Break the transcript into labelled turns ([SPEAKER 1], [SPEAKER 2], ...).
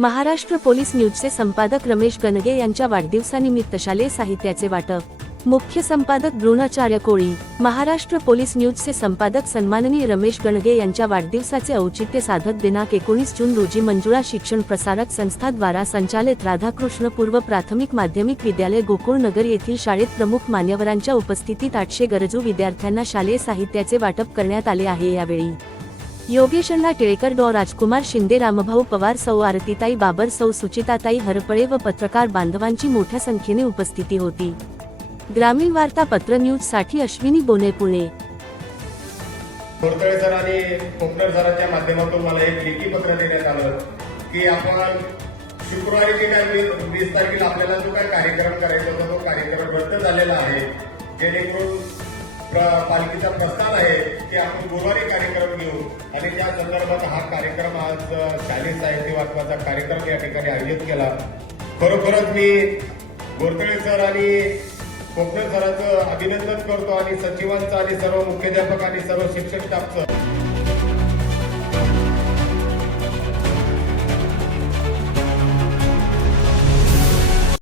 [SPEAKER 1] Maharashtra police न्यूजचे संपादक रमेश गणगे यांच्या वाढदिवसानिमित्त शालेय साहित्याचे वाटप. मुख्य संपादक द्रोणाचार्य कोळी महाराष्ट्र पोलीस न्यूजचे संपादक सन्माननीय रमेश गणगे यांच्या वाढदिवसाचे औचित्य साधत दिनांक एकोणीस जून रोजी मंजुळा शिक्षण प्रसारक संस्थाद्वारा संचालित राधाकृष्ण पूर्व प्राथमिक माध्यमिक विद्यालय गोकुळनगर येथील शाळेत प्रमुख मान्यवरांच्या उपस्थितीत आठशे गरजू विद्यार्थ्यांना शालेय साहित्याचे वाटप करण्यात आले आहे. यावेळी योगेश टिळेकर डॉ. राजकुमार शिंदे रामभाऊ पवार सौ आरतीताई बाबर सौ सुचिताताई हरपळे व पत्रकार बांधवांची मोठ्या संख्येने उपस्थिती होती. ग्रामीण वार्ता पत्र न्यूजसाठी अश्विनी बोने पुणे.
[SPEAKER 2] कोरतळे सर आणि कोकणर सरांच्या माध्यमातून मला एक लेखी पत्र देण्यात आलं की आपण शुक्रवारी जे काय वीस- तारखेला आपल्याला जो काय कार्यक्रम करायचा होता तो कार्यक्रम रद्द झालेला आहे. जेणेकरून पालखीचा प्रस्ताव आहे की आपण गुरुवारी कार्यक्रम संदर्भात हा कार्यक्रम आज अ, शालेय साहित्य वाटपाचा कार्यक्रम या ठिकाणी आयोजित केला. खरोखरच मी गोरतळे सर आणि कोकण सरांचं अभिनंदन करतो आणि सचिवांचं आणि सर्व मुख्याध्यापक आणि सर्व शिक्षक स्टाफचं.